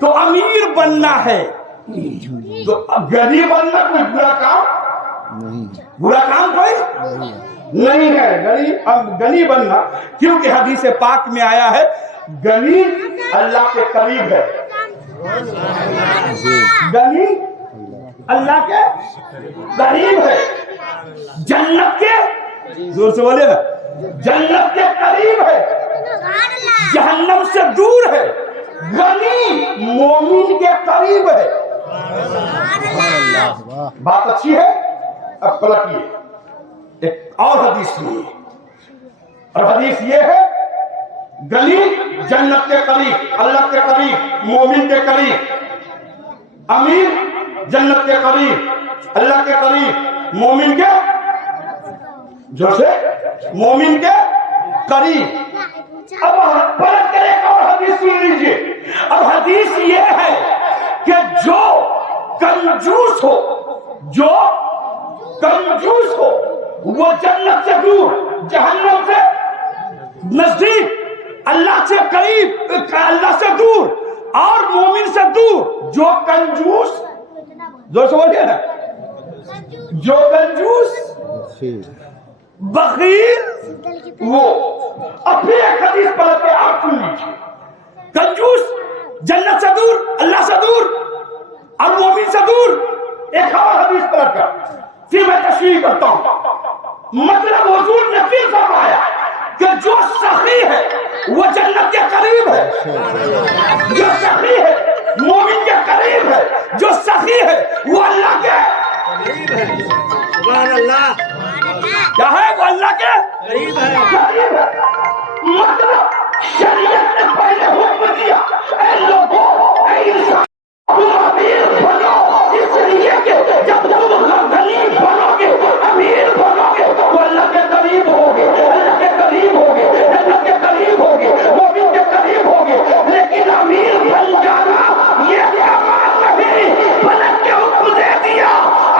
تو امیر بننا ہے، تو اب غنی بننا کوئی برا کام نہیں، برا کام کوئی نہیں ہے غنی بننا، کیونکہ حدیث پاک میں آیا ہے غنی اللہ کے قریب ہے، غنی اللہ کے قریب ہے، جنت کے، زور سے بولے نا، جنت کے قریب ہے، جہنم سے دور ہے، غنی مومن کے قریب ہے۔ بات اچھی ہے، اب پلٹیے ایک اور حدیث سنیے، اور حدیث یہ ہے غنی جنت کے قریب، اللہ کے قریب، مومن کے قریب، امیر جنت کے قریب، اللہ کے قریب، مومن کے، جو سے مومن کے قریب۔ اب پلٹ کر ایک اور حدیث سن لیجیے، اب حدیث یہ ہے کہ جو کنجوس ہو، جو کنجوس ہو وہ جنت سے دور، جہنم سے نزدیک، اللہ سے قریب، اللہ سے دور اور مومن سے دور۔ جو کنجوس، جو سمجھے نا، جو کنجوس بخیل وہ، اب پھر ایک حدیث پڑھ کے آپ سن لیجیے، کنجوس جنت سے دور، اللہ سے دور اور مومن سے دور۔ ایک اور حدیث پڑھ کر پھر میں تشریح کرتا ہوں، مطلب حضور نے پھر فرمایا کہ جو سخی ہے وہ جنت کے قریب ہے، جو سخی ہے مومن کے قریب ہے، جو سخی ہے وہ اللہ کے قریب ہے۔ سبحان اللہ، کیا ہے وہ اللہ کے قریب ہے۔ مطلب شریعت نے پہلے حکم دیا، اے لوگوں، اے انسان، تم امیر بنو، اس لیے کہ جب تم غنی بنو گے، امیر بنو گے تو اللہ کے قریب ہوگے، اللہ کے قریب ہوگے، جنت کے قریب ہوگے، مومن کے قریب ہوگے۔ لیکن امیر بن جانا یہ کمال نہیں، پلٹ کے حکم دے دیا،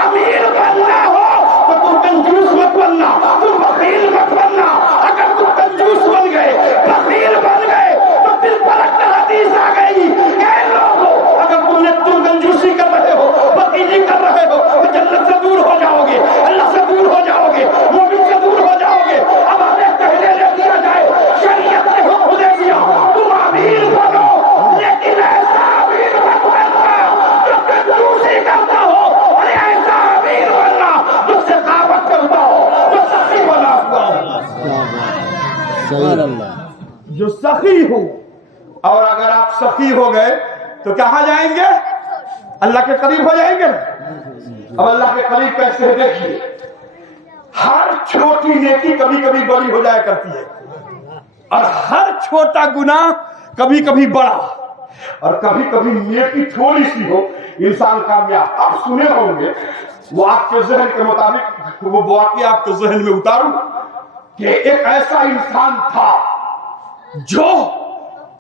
امیر بننا ہو تو تم کنجوس مت بننا، تم بخیل مت بننا۔ اگر تم کنجوس بن گئے، بخیل بن گئے تو پھر پلٹ کر حدیث آ گئی، اے لوگوں، اگر تم کنجوسی کر رہے ہو، بخیلی کر رہے ہو تو جنت سے دور ہو جاؤ گے، اللہ سے دور ہو جاؤ گے، مومن سے دور ہو جاؤ گے۔ اب ہمیں پہلے لے دیا جائے، شریعت نے حکم دے دیا تم امیر بنو، لیکن ایسا امیر مت بننا جو کنجوسی کرتا ہو، اور ایسا امیر بننا جو سخاوت کرتا ہو، جو سخی بنا ہوا ہو، جو سخی ہو۔ اور اگر آپ سخی ہو گئے تو کہاں جائیں گے؟ اللہ کے قریب ہو جائیں گے۔ اب اللہ کے قریب کیسے دیکھیے، ہر چھوٹی نیکی کبھی کبھی بڑی ہو جایا کرتی ہے، اور ہر چھوٹا گناہ کبھی کبھی بڑا، اور کبھی کبھی نیکی تھوڑی سی ہو انسان کامیاب۔ آپ سنے ہوں گے، وہ آپ کے ذہن کے مطابق وہ واقعہ آپ کے ذہن میں اتاروں کہ ایک ایسا انسان تھا جو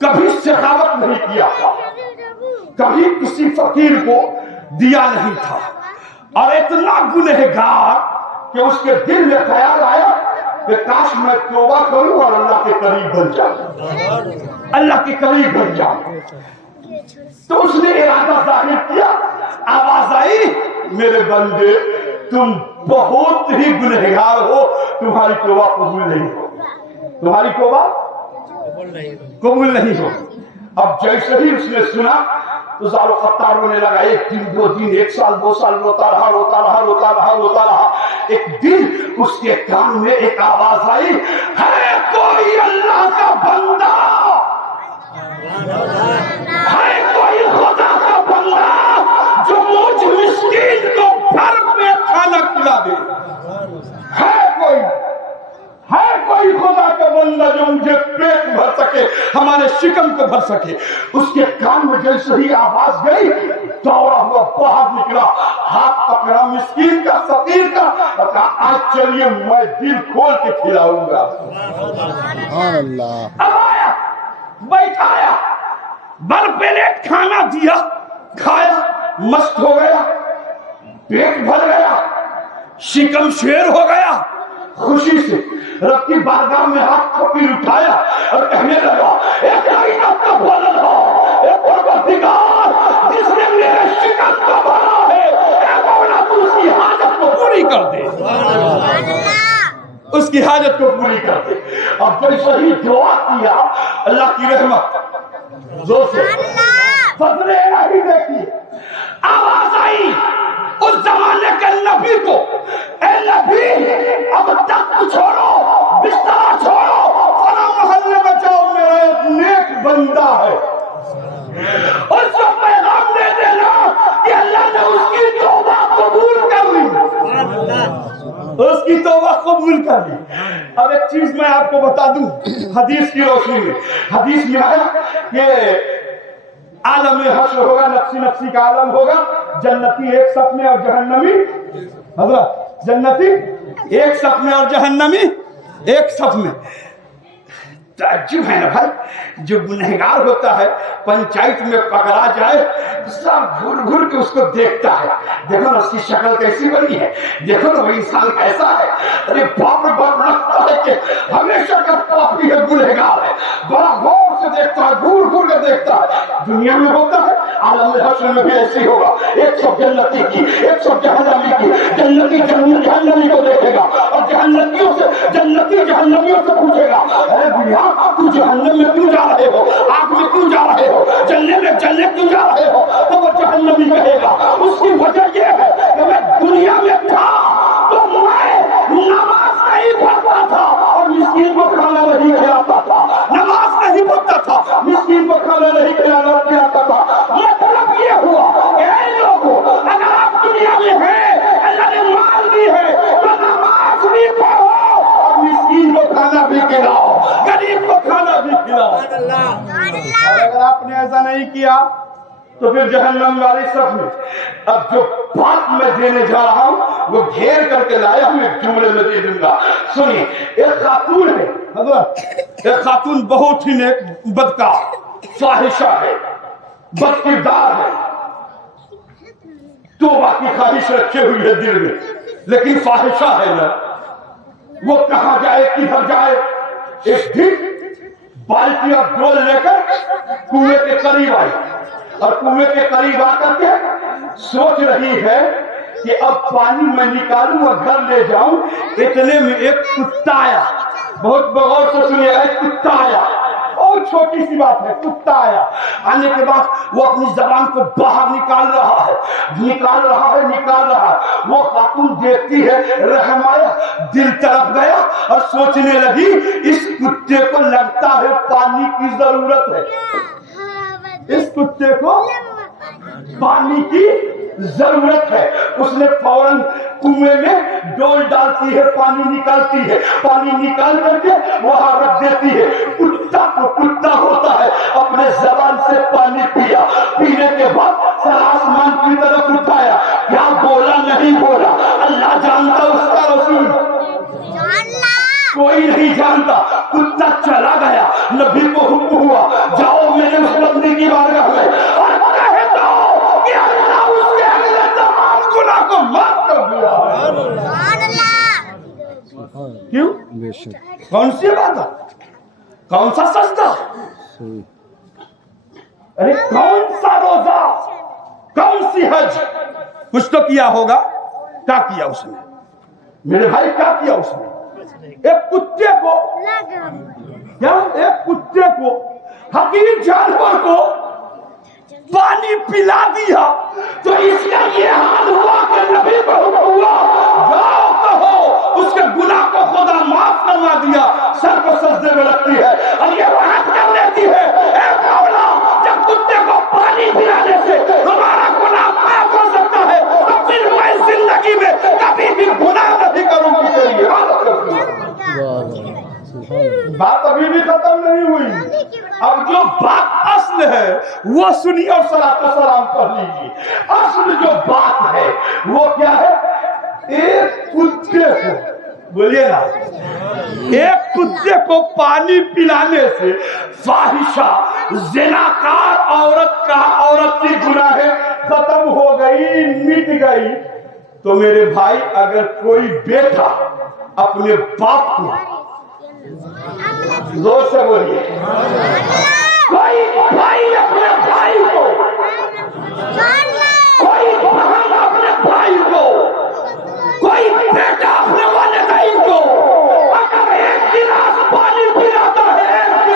کبھی سخاوت نہیں کیا تھا، کبھی کسی فقیر کو دیا نہیں تھا، اور اتنا گنہگار کہ اس کے دل میں خیال آیا کہ کاش میں توبہ کروں اور اللہ کے قریب بن جاؤں، اللہ کے قریب بن جاؤں۔ تو اس نے ارادہ ظاہر کیا، آواز آئی، میرے بندے تم بہت ہی گنہگار ہو، تمہاری توبہ قبول نہیں ہو، تمہاری توبہ قبول نہیں ہو۔ اب جیسے ہی اس نے سنا تو زار و فتار رونے لگا، ایک دن، دو دن، ایک سال، دو سال، روتا رہا روتا رہا روتا رہا روتا رہا۔ ایک دن اس کے کان میں ایک آواز آئی، ہے کوئی اللہ کا بندہ، ہے کوئی خدا کا بندہ جو مجھ مسکین کو بھر پیٹ کھانا کھلا دے، ہے کوئی خدا کا بندہ جو مجھے پیٹ بھر سکے، ہمارے شکم کو بھر سکے۔ اس کے کان میں جیسے ہی آواز گئی دوڑا ہوا باہر نکلا، ہاتھ پکڑا مسکین کا، فقیر کا، اور کہا آج چلیے میں دل کھول کے کھلاؤں گا۔ اب آیا، بیٹھایا، بھر پلیٹ کھانا دیا، کھایا، مست ہو گیا، پیٹ بھر گیا، شکم شیر ہو گیا۔ خوشی سے رب کی بارگاہ میں ہاتھ فقیر اٹھایا اور کہنے لگا، ایک کائنات کا فضل ہو، ایک پروردگار کر دے, اس کی حاجت کو پوری کر دے. اب جیسے ہی دعا کیا اللہ کی رحمت زور سے فضل الہی دیکھیے, آواز آئی اس زمانے کے نبی کو, اے نبی اب تک چھوڑو, بستر چھوڑو, فلاں محلے میں جاؤ, میرا ایک نیک بندہ ہے, اس کو پیغام دے دینا کہ اللہ نے اس کی توبہ قبول کر لی, اس کی توبہ قبول کر لی. اب ایک چیز میں آپ کو بتا دوں حدیث کی روشنی میں. حدیث میں ہے کہ عالم حشر ہوگا, نفسی نفسی کا عالم ہوگا, جنتی ایک صف میں اور جہنمی, حضرت جنتی ایک صف میں اور جہنمی ایک صف میں. تعجب ہے نا بھائی, جو گنہگار ہوتا ہے پنچایت میں پکڑا جائے سب گھر گھر کے اس کو دیکھتا ہے, دیکھو نا اس کی شکل کیسی بنی ہے, دیکھو نا وہ انسان کیسا ہے. ارے باپ رے باپ, لگتا ہے کہ ہمیشہ کا پاپی ہے, گنہگار ہے, بڑا غور سے دیکھتا ہے, گھور گھور کے دیکھتا ہے. دنیا میں ہوتا ہے, عالم حشر میں بھی ایسی ہوگا. 100 جنتی کی, 100 جہنمی کی. جنتی جہنمی کو دیکھے گا اور جہنمیوں سے جنتی جہنمیوں سے پوچھے گا, ارے بھیا تو جہنم میں کیوں جا رہے ہو, آگ میں کیوں جا رہے ہو, جنت کیوں جا رہے ہو؟ تو وہ جہنمی کہے گا اس کی وجہ یہ ہے کہ میں دنیا میں تھا تو میں نماز نہیں پڑھتا تھا اور مسکین کو کھانا نہیں کھلاتا تھا, نماز نہیں پڑھتا تھا, مسکین کو کھانا نہیں کھلاتا تھا. مطلب یہ ہوا کہ اے لوگوں, اگر آپ دنیا میں ہیں, اللہ نے مال دی ہے تو نماز بھی پڑھو اور مسکین کو کھانا بھی کھلاؤ, غریب کو کھانا بھی کھلاؤ. اور اگر آپ نے ایسا نہیں کیا تو پھر جہنم والی صف میں. اب جو بات میں دینے جا رہا ہوں وہ گھیر کر کے لایا ہوں, ایک جملے میں دے دوں گا, سنیے. ایک خاتون ہے حضرت, ایک خاتون بہت ہی نیک, بدکار, فاحشہ ہے, بد کردار ہے, توبہ کی خواہش رکھے ہوئی ہے دل میں, لیکن فاحشہ ہے نا. وہ کہاں جائے, کدھر جائے. ایک دن بالٹی اور ڈول لے کر کنویں کے قریب آئی اور کنویں کے قریب آ کر کے سوچ رہی ہے کہ اب پانی میں نکالوں اور گھر لے جاؤں. اتنے میں ایک کتا آیا, بہت غور سے سنیے, ایک کتا آیا, اور چھوٹی سی بات ہے, کتا آیا. آنے کے بعد وہ اپنی زبان کو باہر نکال رہا ہے. وہ خاتون دیکھتی ہے, رحم آیا, دل تڑپ گیا اور سوچنے لگی اس کتے کو لگتا ہے پانی کی ضرورت ہے, اس کتے کو پانی کی ضرورت ہے. اس نے فوراً کنویں میں ڈول ڈالتی ہے, پانی نکالتی ہے, پانی نکال کر کے وہاں رکھ دیتی ہے. کتا ہوتا ہے, اپنے زبان سے پانی پیا, پینے کے بعد سر آسمان کی طرف اٹھایا, کیا بولا نہیں بولا اللہ جانتا, اس کا رسول کوئی نہیں جانتا. کتا چلا گیا, نبی کو حکم ہوا جاؤ میرے اس بندی کی بارگاہ میں اور کہہ دو کہ اللہ اس کے اگلے تمام گناہ کو معاف کر دیا. کیوں, کون سی بات ہے, کون سا سجدہ, ارے کون سا روزہ, کون سی حج, کچھ تو کیا ہوگا. کیا کیا اس نے میرے بھائی, کیا کیا اس نے؟ ایک کتے کو, کیا ایک کتے کو, حقیر جانور کو پانی پلا دیا. تو اس کا یہ حال ہوا کہ نبی کو ہوا جاؤ کہو اس کے گناہ کو خدا معاف فرما دیا. سر کو سجدے میں رکھتی ہے اور یہ بات کر لیتی ہے, اے مولا جب کتے کو پانی پلانے سے ہمارا گناہ معاف ہو سکتا ہے تو پھر میں زندگی میں کبھی بھی گناہ نہیں کروں گی. بات ابھی بھی ختم نہیں ہوئی. اب جو بات اصل ہے وہ سنیے اور صلاۃ و سلام پڑھ لیجیے. اصل جو بات ہے وہ کیا ہے, ایک کتے کو, بولیے نا, ایک کتے کو پانی پلانے سے فاحشہ زناکار عورت کی گناہیں ختم ہو گئی, مٹ گئی. تو میرے بھائی, اگر کوئی بیٹا اپنے باپ کو, زور سے بولیے, کوئی بھائی اپنے بھائی کو